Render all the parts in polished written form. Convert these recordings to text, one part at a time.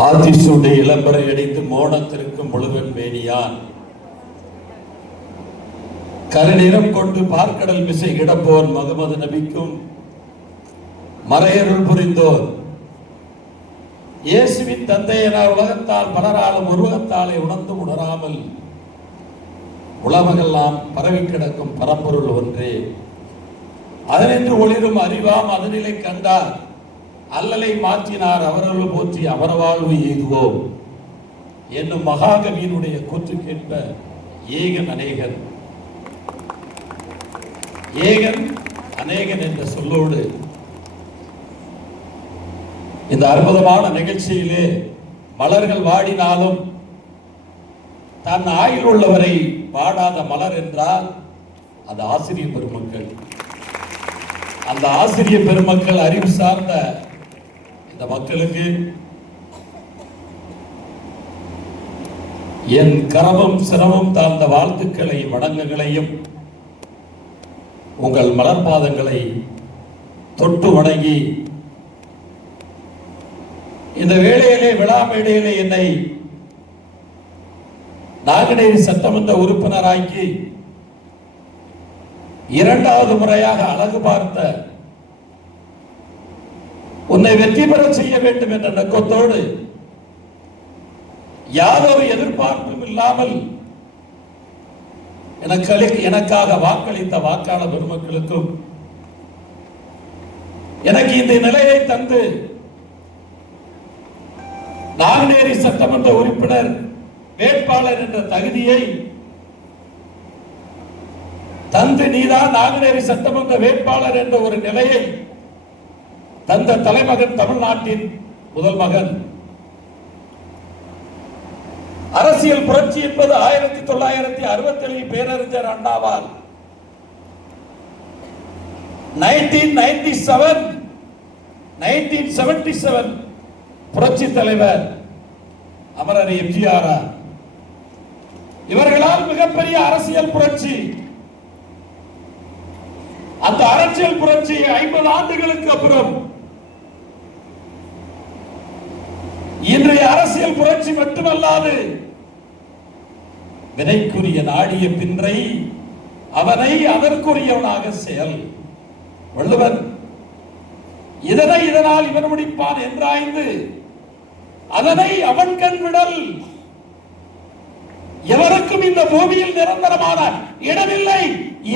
ஆதிசூடி இளம்பரை அடித்து மோனத்திற்கும் முழுவன் மேனியான் கருநிறம் கொண்டு பார்க்கடல் மிசை கிடப்போர் முகமது நபிக்கும் மறையருள் புரிந்தோர் இயேசுவின் தந்தையனார் உலகத்தால் பலராலும் உருவகத்தாலே உணர்ந்து உணராமல் உலகெல்லாம் பரவி கிடக்கும் பரம்பொருள் ஒன்றே. அதனின்று ஒளிரும் அறிவாம் அதனிலை கண்டார் அல்லலை மாற்றினார் அவரருள் போற்றி அவரவாழ்வு எய்துவோம் என்னும் மகாகவியினுடைய கூற்றுக்கேற்ப ஏகன் அநேகன் ஏகன் அநேகன் என்ற சொல்லோடு இந்த அற்புதமான நிகழ்ச்சியிலே மலர்கள் வாடினாலும் தன் ஆயுள் உள்ளவரை வாடாத மலர் என்றால் அது ஆசிரிய பெருமக்கள். அந்த ஆசிரிய பெருமக்கள் அறிவு சார்ந்த இந்த மக்களுக்கு என் கரமும் சிரமம் தாழ்ந்த வாழ்த்துக்களையும் வணக்கங்களையும் உங்கள் மலர்பாதங்களை தொட்டு வணங்கி இந்த வேளையிலே விழா மேடையிலே என்னை நாங்குநேரி சட்டமன்ற உறுப்பினராக்கி இரண்டாவது முறையாக அழகு பார்த்த உன்னை வெற்றி பெற செய்ய வேண்டும் என்ற நோக்கத்தோடு யாதொரு எதிர்பார்ப்பும் இல்லாமல் எனக்காக வாக்களித்த வாக்காளர் பெருமக்களுக்கும் எனக்கு இந்த நிலையை தந்து நாங்குநேரி சட்டமன்ற உறுப்பினர் வேட்பாளர் என்ற தகுதியை தந்து நீதான் நாங்குநேரி சட்டமன்ற வேட்பாளர் என்ற ஒரு நிலையை தந்த தலைமகன், தமிழ்நாட்டின் முதல் மகன். அரசியல் புரட்சி என்பது 1967 பேரறிஞர் அண்ணாவால் 1977 புரட்சி தலைவர் அமரர் எம்ஜிஆர் இவர்களால் மிகப்பெரிய அரசியல் புரட்சி. அந்த அரசியல் புரட்சி 50 ஆண்டுகளுக்கு அப்புறம் இன்றைய அரசியல் புரட்சி மட்டுமல்லாது வினைக்குரிய நாடிய பின்றை அவனை அதற்குரியவனாக செயல். வள்ளுவன் இதனை இதனால் இவன் முடிப்பான் என்றாய்ந்து அதனை அவன் கண் விடல். எவருக்கும் இந்த பூமியில் நிரந்தரமான இடமில்லை,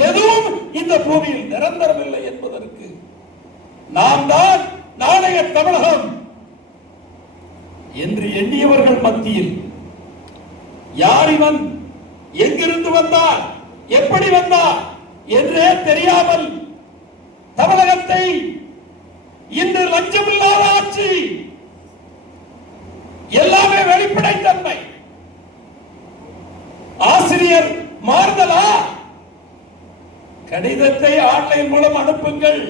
எதுவும் இந்த பூமியில் நிரந்தரமில்லை என்பதற்கு நாம் தான் நாளைய தமிழகம் என்று எண்ணியவர்கள் மத்தியில் யார் இவன், எங்கிருந்து வந்தார், எப்படி வந்தார் என்றே தெரியாமல் தமிழகத்தை இன்று லஞ்சமில்லாத ஆட்சி, எல்லாமே வெளிப்படைத்தன்மை, ஆசிரியர் மாறுதலா, கடிதத்தை ஆன்லைன் மூலம் அனுப்புங்கள்,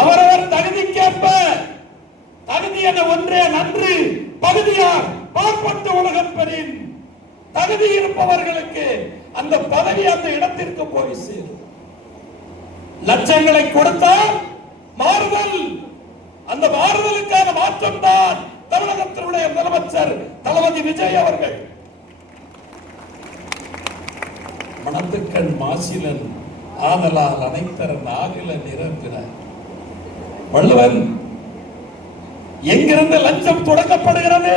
அவரவர் தகுதிக்கேற்ப, தகுதி என ஒன்றே நன்று பகுதியார் பார்ப்பட்டு உலகம் பெறின், தகுதி இருப்பவர்களுக்கு அந்த பதவி அந்த இடத்திற்கு போய் சேரும். லட்சங்களை கொடுத்தால் மாறுதல், அந்த மாறுதலுக்கான மாற்றம் தான் தமிழகத்தினுடைய முதலமைச்சர் தளபதி விஜய் அவர்கள். மணத்துக்கண் மாசிலன் ஆதலால் அனைத்தரன் ஆகில நிரம்பினார். வள்ளுவன் எங்கிருந்து லஞ்சம் தொடங்கப்படுகிறது,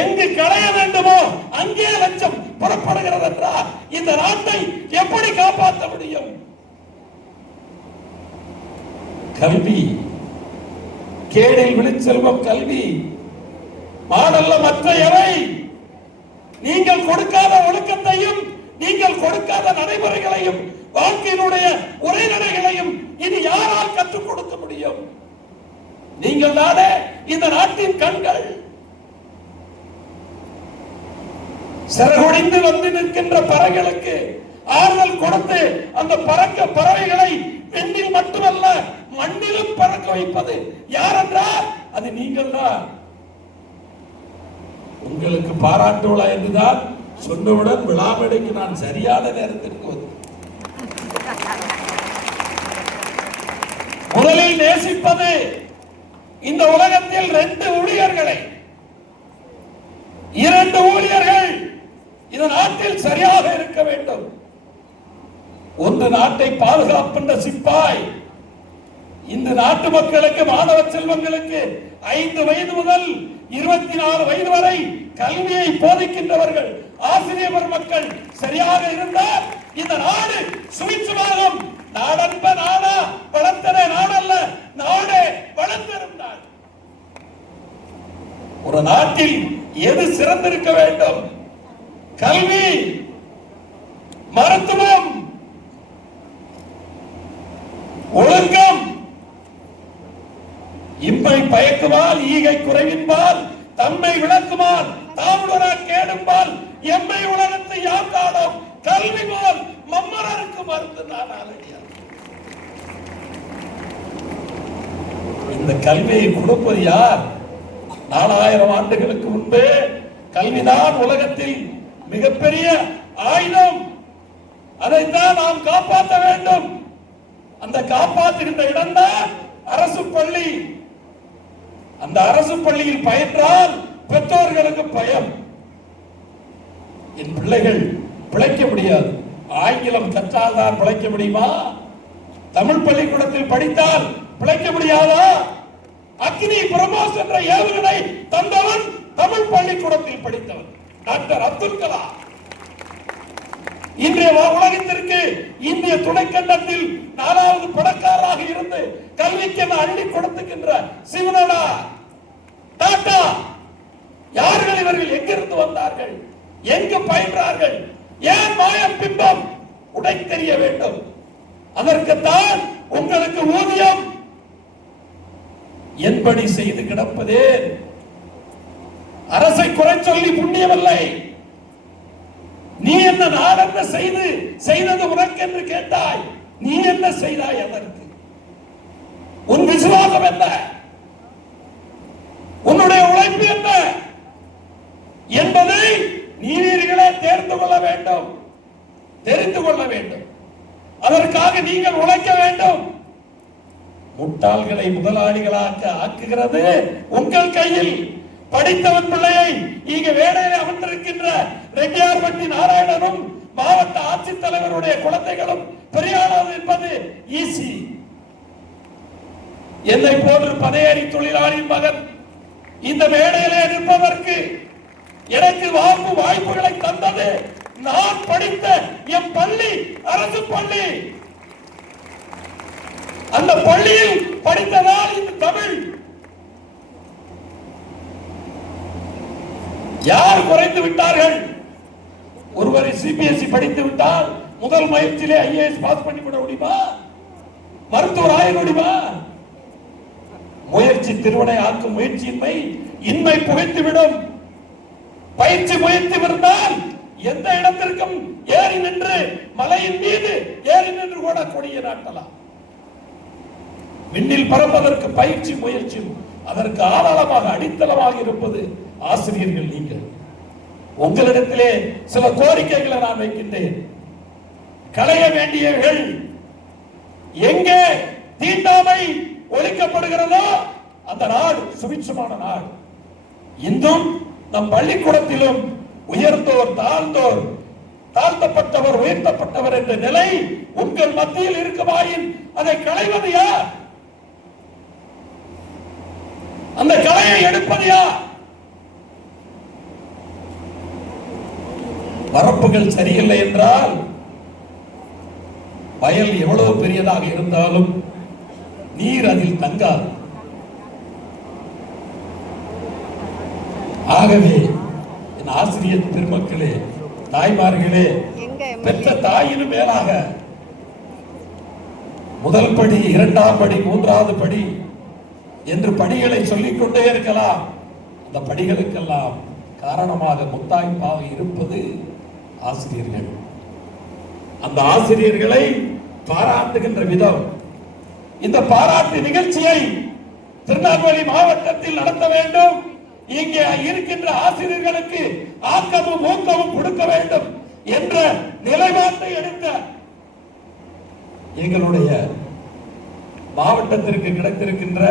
எங்கு களைய வேண்டுமோ அங்கே லஞ்சம் புறப்படுகிறது என்றால் இந்த நாட்டை எப்படி காப்பாற்ற முடியும்? கல்வி, கேடில் விழிச்செல்வம் கல்வி, மாடல்ல மற்ற எவை, நீங்கள் கொடுக்காத ஒழுக்கத்தையும் நீங்கள் கொடுக்காத நடைமுறைகளையும் வாழ்க்கையினுடைய உரைநடைகளையும் இனி யாரால் கற்றுக் கொடுக்க முடியும்? நீங்கள் தானே இந்த நாட்டின் கண்கள். சிறகுடிந்து வந்து நிற்கின்ற பறவைகளுக்கு ஆறுதல் கொடுத்து அந்த பறவைகளை பெண்ணில் மட்டுமல்ல மண்ணிலும் பறக்க வைப்பது யார் என்றால் அது நீங்கள் தான். உங்களுக்கு பாராட்டு விழா என்றுதான் சொன்னவுடன் விழாமடைக்கு நான் சரியான நேரத்திற்கு வந்து முதலில் நேசிப்பது இந்த உலகத்தில் 2 ஊழியர்களை நாட்டில் சரியாக இருக்க வேண்டும். ஒன்று நாட்டை பாதுகாக்கின்ற சிப்பாய். இந்த நாட்டு மக்களுக்கு, மாணவ செல்வங்களுக்கு 5 வயது முதல் 24 வயது வரை கல்வியை போதிக்கின்றவர்கள், ஆசிரியர் பெருமக்கள் சரியாக இருந்தால் இந்த நாடு சுவிட்சமாகும். நாடன்ப நாடா, வளர்த்தன நாடல்ல, நாடே வளர்ந்திரும் நாடு. ஒரு நாட்டில் எது சிறந்திருக்க வேண்டும்? கல்வி, மருத்துவம், ஒழுக்கம். இம்மை பயக்குமால் ஈகை குறைவின்பால் தம்மை விளக்குமால் தாமுடர கேடும்பால் எம்மை உலகத்தை யாக்காடும் கல்வி போல் மம்மரருக்கு மருந்து நான் ஆலடியார். இந்த கல்வியை கொடுப்பது யார்? 4000 ஆண்டுகளுக்கு முன்பே கல்விதான் உலகத்தில் மிகப்பெரிய ஆயுதம். அதைத்தான் நாம் காப்பாற்ற வேண்டும். அந்த காப்பாற்றுகின்ற இடம்தான் அரசு பள்ளி. அந்த அரசு பள்ளியில் பயின்றால் பெற்றோர்களுக்கு பயம். என் பிள்ளைகள் பிழைக்க முடியாது. ஆங்கிலம் கற்றால் தான் பிழைக்க முடியுமா? தமிழ் பள்ளிக்கூடத்தில் படித்தால் பிழைக்க முடியாதா? அக்னி பிரமோஸ் என்ற ஏவுகணை தந்தவன் தமிழ் பள்ளிக்கூடத்தில் படித்தவன் டாக்டர் அப்துல் கலாம். இன்றைய உலகத்திற்கு இந்திய துணைக்கண்டத்தில் 4வது பணக்காரராக இருந்து கல்விக்கு அள்ளி கொடுத்துகின்ற சிவனடா டாடா. யார்கள் இவர்கள்? எங்கிருந்து வந்தார்கள்? எங்கு பயின்றார்கள்? ஏன் மாயம் பிம்பம் உடை தெரிய வேண்டும்? அதற்குத்தான் உங்களுக்கு ஊதியம் என்படி செய்து கிடப்பதே. அரசை குறை சொல்லி புண்ணியமில்லை. நீ என்ன நாடென்ன செய்தது உனக்கு என்று கேட்டாய். நீ என்ன செய்தாய்? அதற்கு உன் விசுவாசம் என்ன? உன்னுடைய உழைப்பு என்ன என்பதை நீதிகளே தெரிந்து கொள்ள வேண்டும். அதற்காக நீங்கள் உழைக்க வேண்டும். முட்டாள்களை முதலாளிகளாக ஆக்குகிறது உங்கள் கையில். படித்தவன் பிள்ளையை இங்க வேடையில் அமர்ந்திருக்கின்ற ரெட்டியார்பட்டி நாராயணனும் மாவட்ட ஆட்சித்தலைவருடைய குழந்தைகளும் பெரியாளர் என்பது ஈசி. என்னை போன்று பதையேறி தொழிலாளியின் மகன் இந்த மேடையிலே நிற்பதற்கு எனக்கு வாய்ப்புகளை தந்தது நான் படித்த என் பள்ளி, அரசு பள்ளி. அந்த பள்ளியில் படித்ததால் இந்த தமிழ். யார் குறைந்து விட்டார்கள்? ஒருவரை சிபிஎஸ்இ படித்து விட்டால் முதல் முயற்சியிலே ஐஏஎஸ் பாஸ் பண்ணிவிட முடியுமா? மருத்துவர் ஆக முடியுமா? முயற்சி திருவினை ஆக்கும் முயற்சியின்மை இன்மை புகைத்துவிடும். பயிற்சி முயற்சி இருந்தால் எந்த இடத்திற்கும் ஏறி நின்று, மலையின் மீது ஏறி நின்று கூட கொடிய நாட்டலாம். விண்ணில் பறப்பதற்கு பயிற்சி முயற்சி, அதற்கு ஆதாரமாக அடித்தளமாக இருப்பது ஆசிரியர்கள். நீங்கள் உங்களிடத்திலே சில கோரிக்கைகளை நான் வைக்கின்றேன். களைய வேண்டியவர்கள் எங்கே தீண்டாமை ஒழிக்கப்படுகிறதோ அந்த நாடு சுபிட்சமான நாடு. இன்றும் நம் பள்ளிக்கூடத்திலும் உயர்ந்தோர் தாழ்ந்தோர், தாழ்த்தப்பட்டவர் உயர்த்தப்பட்டவர் என்ற நிலை உங்கள் மத்தியில் இருக்குமாயின் அதை களைவது யார்? அந்த கலையை எடுப்பது யார்? வரப்புகள் சரியில்லை என்றால் வயல் எவ்வளவு பெரியதாக இருந்தாலும் நீர் அதில் தங்காது. ஆகவே என் ஆசிரியர் பெருமக்களே, தாய்மார்களே, பெற்ற தாயினும் மேலாக முதல் படி, 2ஆம் படி, 3வது படி என்று படிகளை சொல்லிக் கொண்டே இருக்கலாம். அந்த படிகளுக்கெல்லாம் காரணமாக முத்தாய்ப்பாக இருப்பது ஆசிரியர்கள். அந்த ஆசிரியர்களை பாராட்டுகின்ற விதம், இந்த பாராட்டு நிகழ்ச்சியை திருநெல்வேலி மாவட்டத்தில் நடத்த வேண்டும். இங்கே இருக்கின்ற ஆசிரியர்களுக்கு ஆக்கமும் ஊக்கமும் கொடுக்க வேண்டும் என்ற நிலைப்பாட்டை எடுத்த எங்களுடைய மாவட்டத்திற்கு கிடைத்திருக்கின்ற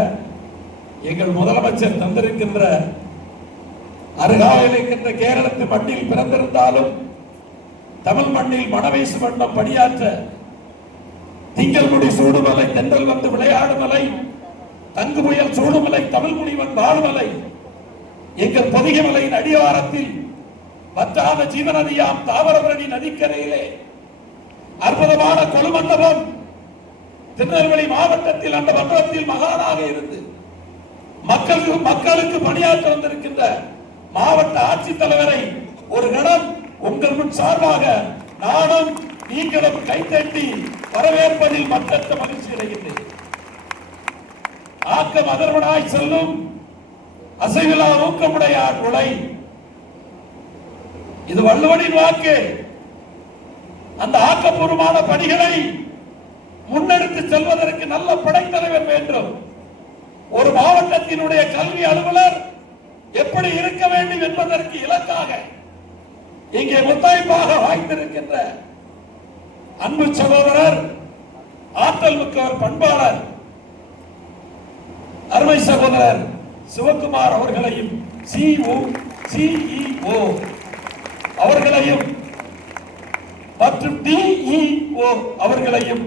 எங்கள் முதலமைச்சர் தந்திருக்கின்ற அருகாமையில் இருக்கின்ற கேரளத்து மண்ணில் பிறந்திருந்தாலும் தமிழ் மண்ணில் மணவீசு வண்ணம் பணியாற்ற திங்கள்குடி சூடுமலை, தென்றல் வந்து விளையாடுமலை, தங்கு புயல் சூடுமலை, தமிழ் முனிவன் வாழுமலை, எங்கள் பொதிகைமலையின் அடிவாரத்தில் வற்றாத ஜீவநதியாம் தாவரபரணி நதிக்கரையிலே அற்புதமான கொலுமண்டபம், திருநெல்வேலி மாவட்டத்தில் அந்த மண்டபத்தில் மகானாக இருந்து மக்களுக்கு பணியாற்ற வந்திருக்கின்ற மாவட்ட ஆட்சித்தலைவரை ஒரு கணம் உங்கள் முன் சார்பாக நானும் நீங்களும் கைத்தட்டி வரவேற்பதில் மற்றற்ற மகிழ்ச்சி அடைகின்றேன். ஆக்கம் அதர்வனாய் செல்லும் அசைவிலா ஊக்கமுடையார் உடை. இது வள்ளுவனின் வாக்கு. அந்த ஆக்கப்பூர்வமான பணிகளை முன்னெடுத்து செல்வதற்கு நல்ல படைத்தலைவர் வேண்டும். ஒரு மாவட்டத்தினுடைய கல்வி அலுவலர் எப்படி இருக்க வேண்டும் என்பதற்கு இலக்காக இங்கே முத்தாய்ப்பாக வாய்ந்திருக்கின்ற அன்பு சகோதரர், ஆற்றல் மிக்கவர், பண்பாளர், அருமை சகோதரர் சிவகுமார் அவர்களையும் சிஇஓ அவர்களையும் மற்றும் டிஇஓ அவர்களையும்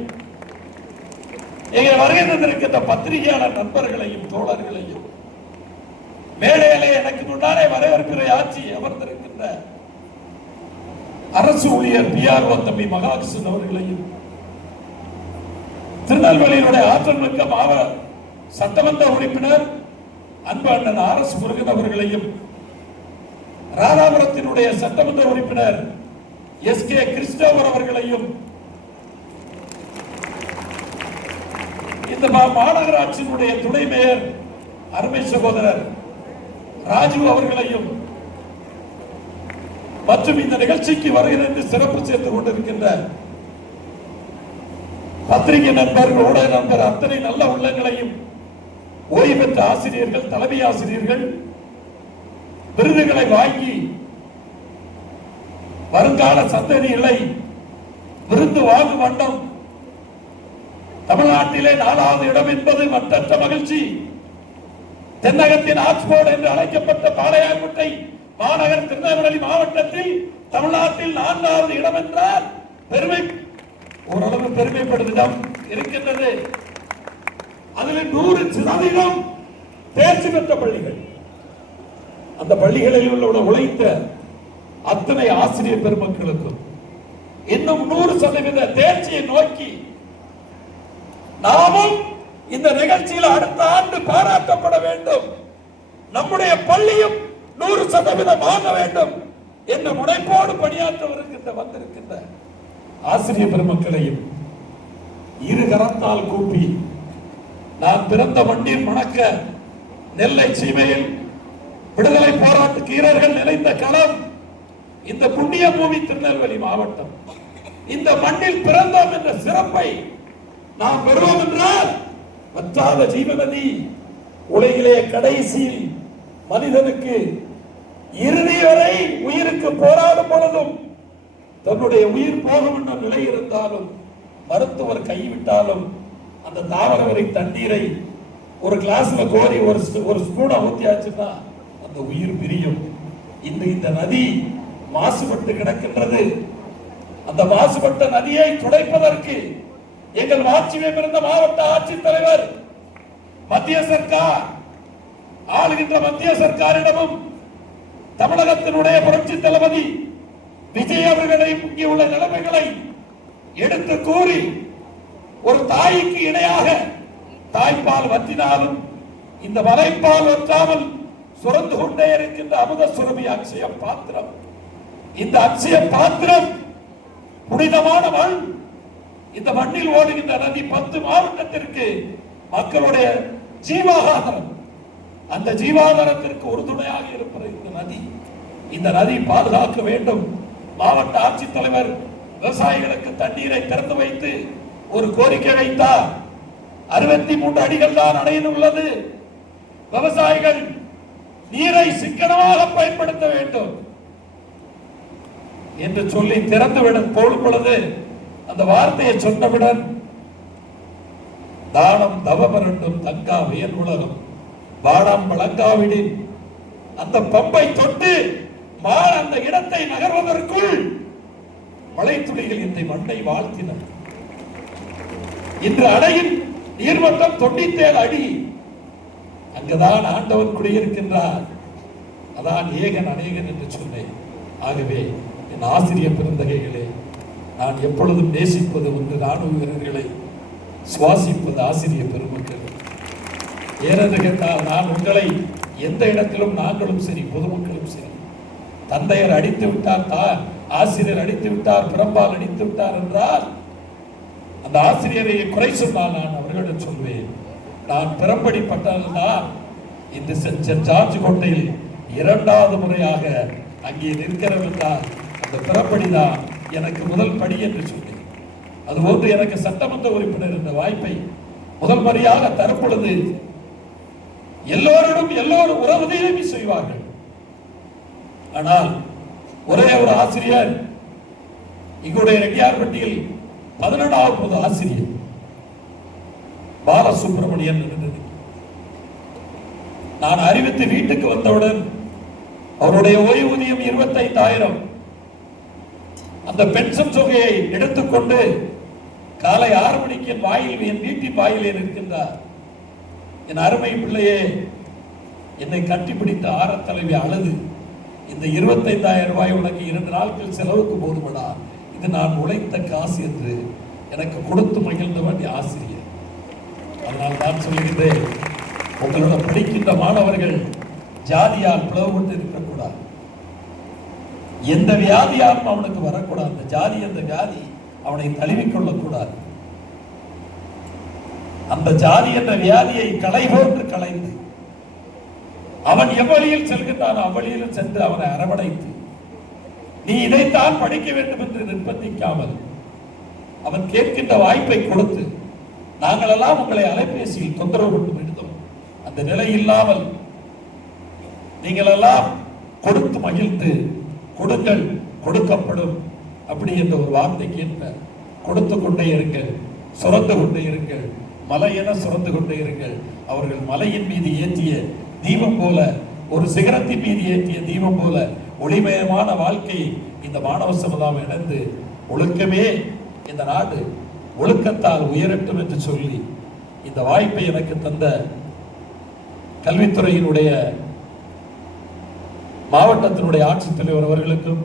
இங்கே வருகை தந்திருக்கின்ற பத்திரிகையாளர் நண்பர்களையும் தோழர்களையும் மேடையிலே எனக்கு முன்னாலே வரவேற்புரை ஆட்சி அமர்ந்திருக்கின்ற அரசு ஊழியர் PRO தம்பி மகாகிருஷ்ணன் அவர்களையும் திருநெல்வேலியினுடைய ஆற்றல் மிக்க மாவட்ட சட்டமன்ற உறுப்பினர் அன்பு அண்ணன் RS முருகன் அவர்களையும் ராதாபுரத்தினுடைய சட்டமன்ற உறுப்பினர் SK கிறிஸ்டோபர் அவர்களையும் இந்த மாநகராட்சியினுடைய துணை மேயர் அருமை சகோதரர் ராஜு அவர்களையும் மற்றும் இந்த நிகழ்ச்சிக்கு வருகிறது சிறப்பு சேர்த்து கொண்டிருக்கின்ற பத்திரிகை நண்பர்கள், ஊடக நண்பர் அத்தனை நல்ல உள்ளங்களையும், ஓய்வு பெற்ற ஆசிரியர்கள், தலைமை ஆசிரியர்கள், விருதுகளை வாங்கி வருங்கால சந்ததிகளை விருந்து வாங்கும் வண்ணம் தமிழ்நாட்டிலே 4வது இடம் என்பது மற்றற்ற மகிழ்ச்சி. தென்னகத்தின் ஆக்ஸ்போர்ட் என்று அழைக்கப்பட்ட பாளையங்கோட்டை மாநகர் திருநெல்வேலி மாவட்டத்தில் தமிழ்நாட்டில் 4வது இடம் என்றால் பெருமை, ஓரளவு பெருமைப்படுத்திடம் இருக்கின்றது. அதில் 100% தேர்ச்சி பெற்ற பள்ளிகள். அந்த பள்ளிகளில் உள்ள உழைத்த அத்தனை ஆசிரியர் பெருமக்களுக்கும் இன்னும் 100% தேர்ச்சியை நோக்கி நாமும் இந்த நிகழ்ச்சியில் அடுத்த ஆண்டு பாராட்டப்பட வேண்டும். நம்முடைய பள்ளியும் 100% ஆக வேண்டும் என்ற முனைப்போடு பணியாற்ற வந்திருக்கின்ற ஆசிரியர் பெருமக்களையும் இரு கரத்தால் கூப்பி, நான் பிறந்த மண்ணில் மணக்க நெல்லை சீமையில் விடுதலை போராட்ட வீரர்கள் நிறைந்த களம் இந்த புண்ணிய பூமி திருநெல்வேலி மாவட்டம். இந்த மண்ணில் பிறந்தோம் என்ற சிறப்பை நாம் பெறுவோம் என்றால் வற்றாத ஜீவநதி, உலகிலே கடைசியில் மனிதனுக்கு இறுதி வரை உயிருக்கு போராடும் பொழுதும் தன்னுடைய உயிர் போகும் என்ற நிலை இருந்தாலும் மருத்துவர் கைவிட்டாலும் அந்த தாவரவரை தண்ணீரை ஒரு கிளாஸ்ல கோரி ஒரு ஸ்பூனை ஊத்தியாச்சுன்னா அந்த உயிர் பிரியும். இன்று இந்த நதி மாசுபட்டு கிடக்கின்றது. அந்த மாசுபட்ட நதியை துடைப்பதற்கு எங்கள் ஆட்சியை பிறந்த மாவட்ட ஆட்சித்தலைவர் மத்திய சர்க்கார் ஆளுகின்ற மத்திய சர்க்காரிடமும் தமிழகத்தினுடைய புரட்சி தளபதி விஜய் அவர்களை இங்கே உள்ள நிலைமைகளை எடுத்து கூறி ஒரு தாய்க்கு இணையாக தாய்ப்பால் வற்றினாலும் இந்த மலைப்பால் வற்றாமல் சுரந்து கொண்டே இருக்கின்ற அமுத சுரபி அக்ஷய பாத்திரம். இந்த அக்ஷய பாத்திரம் புனிதமான மண். இந்த மண்ணில் ஓடுகின்ற நதி 10 மாவட்டத்திற்கு மக்களுடைய ஜீவாதாரம். அந்த ஜீவாதாரத்திற்கு உறுதுணையாக இருப்பது இந்த நதி. இந்த நதி பாதுகாக்க வேண்டும். மாவட்ட ஆட்சித்தலைவர் விவசாயிகளுக்கு தண்ணீரை திறந்து வைத்து ஒரு கோரிக்கை வைத்தார். 63 அடிகள் தான் அணையில் உள்ளது. விவசாயிகள் நீரை சிக்கனமாக பயன்படுத்த வேண்டும் என்று சொல்லி திறந்துவிட போடும் பொழுது அந்த வார்த்தையை சொன்னவுடன் தானம் தவமரண்டும் தங்கா வியன் உலகம் வாடம் வழங்காவிடின் அந்த பம்பை தொட்டு அந்த இடத்தை நகர்வதற்குள் மழைத்துளிகள் இந்த மண்ணை வாழ்த்தின. இன்று அணையின் நீர்மட்டம் 97 அடி. அங்குதான் ஆண்டவன் குடியிருக்கின்றார். அதான் ஏகன் அநேகன் என்று சொன்னேன். ஆகவே என் ஆசிரியர் பெருந்தகைகளே, நான் எப்பொழுதும் நேசிப்பது ஒன்று ராணுவ வீரர்களை, சுவாசிப்பது ஆசிரியர் பெருமக்கள். ஏனென்று கேட்டால், நான் உங்களை எந்த இடத்திலும், நாங்களும் சரி பொதுமக்களும் சரி, தந்தையர் அடித்து விட்டார், ஆசிரியர் அடித்து விட்டார், பிறம்பால் அடித்து விட்டார் என்றால் அந்த ஆசிரியரை குறை சொன்னால் நான் அவர்களிடம் சொல்வேன், நான் பிறம்படிப்பட்டதுதான் இந்த சென்ட் ஜார்ஜ் கோட்டையில் 2வது முறையாக அங்கே நிற்கிறது என்றால் அந்த பிறப்படிதான் எனக்கு முதல் படி என்று சொன்னேன். அதுபோன்று எனக்கு சட்டமன்ற உறுப்பினர் என்ற வாய்ப்பை முதல் முறையாக தரும் பொழுது எல்லோரும் உறவுதவி செய்வார்கள். ஆனால் ஒரே ஒரு ஆசிரியர், இங்குடைய ரெட்டியார்பட்டியில் 11வது ஆசிரியர் பாலசுப்ரமணியன் இருந்தது. நான் அறிவித்து வீட்டுக்கு வந்தவுடன் அவருடைய ஓய்வூதியம் 25,000. அந்த பென்ஷன் தொகையை எடுத்துக்கொண்டு காலை 6 மணிக்கு என் வீட்டின் வாயிலே நிற்கின்றார். என் அருமை பிள்ளையே, என்னை கட்டிப்பிடித்த ஆரத்தலைவி அழுது, இந்த 25,000 ரூபாய் உனக்கு 2 நாட்கள் செலவுக்கு போதுமடா, இது நான் உழைத்த காசு என்று எனக்கு கொடுத்து மகிழ்ந்த வேண்டிய ஆசிரியர். அதனால் நான் சொல்லுகின்றேன், உங்களோட படிக்கின்ற மாணவர்கள் ஜாதியால் பிளவுபட்டு இருக்கக்கூடாது. எந்த வியாதியாலும் அவனுக்கு வரக்கூடாது. அந்த ஜாதி, அந்த வியாதி அவனை தழுவிக்கொள்ளக்கூடாது. அந்த ஜாதி என்ற வியாதியை களை போன்று களைந்து அவன் எவ்வழியில் செல்கின்றான் அவ்வழியில் சென்று அவனை அரவணைத்து, நீ இதைத்தான் படிக்க வேண்டும் என்று நிர்பந்திக்காமல் அவன் கேட்கின்ற வாய்ப்பை கொடுத்து, நாங்கள் எல்லாம் உங்களை அலைபேசியில் தொந்தரவு கொண்டு விடுதோம், அந்த நிலை இல்லாமல் நீங்கள் எல்லாம் கொடுத்து மகிழ்ந்து, கொடுங்கள் கொடுக்கப்படும் அப்படி என்ற ஒரு வார்த்தைக்கு ஏற்ப கொடுத்து கொண்டே இருங்கள், சுரந்து கொண்டே இருங்கள், மலையென சுரந்து கொண்டே இருங்கள். அவர்கள் மலையின் மீது ஏற்றிய தீபம் போல, ஒரு சிகரத்தின் மீது ஏற்றிய தீபம் போல ஒளிமயமான வாழ்க்கையை இந்த மாணவ சமுதாயம் இணைந்து, ஒழுக்கமே இந்த நாடு ஒழுக்கத்தால் உயரட்டும் என்று சொல்லி இந்த வாய்ப்பை எனக்கு தந்த கல்வித்துறையினுடைய மாவட்டத்தினுடைய ஆட்சித்தலைவர் அவர்களுக்கும்,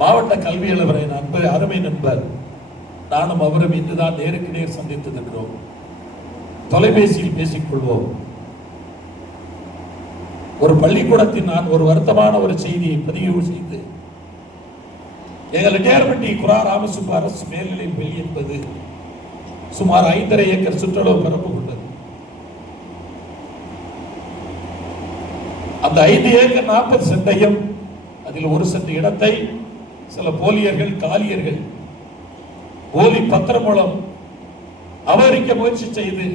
மாவட்ட கல்வி அலுவலரின் அருமை நண்பர், நானும் அவரும் இன்றுதான் நேருக்கு நேர் சந்தித்திருக்கிறோம். தொலைபேசியில் பேசிக்கொள்வோம். ஒரு பள்ளிக்கூடத்தில் நான் ஒரு வருத்தமான ஒரு செய்தியை பதிவு செய்து, எங்கள் ரெட்டியார்பட்டி குரா ராமசுப்ப அரசு மேல்நிலைப் பள்ளி என்பது சுமார் 5.5 ஏக்கர் சுற்றளவு பரப்பு கொண்டது. அந்த 5 ஏக்கர் 40 சென்டையும் அதில் 1 சென்ட் இடத்தை சில போலியர்கள், காலியர்கள் போலி பத்திரம் மூலம் அபகரிக்க முயற்சி செய்து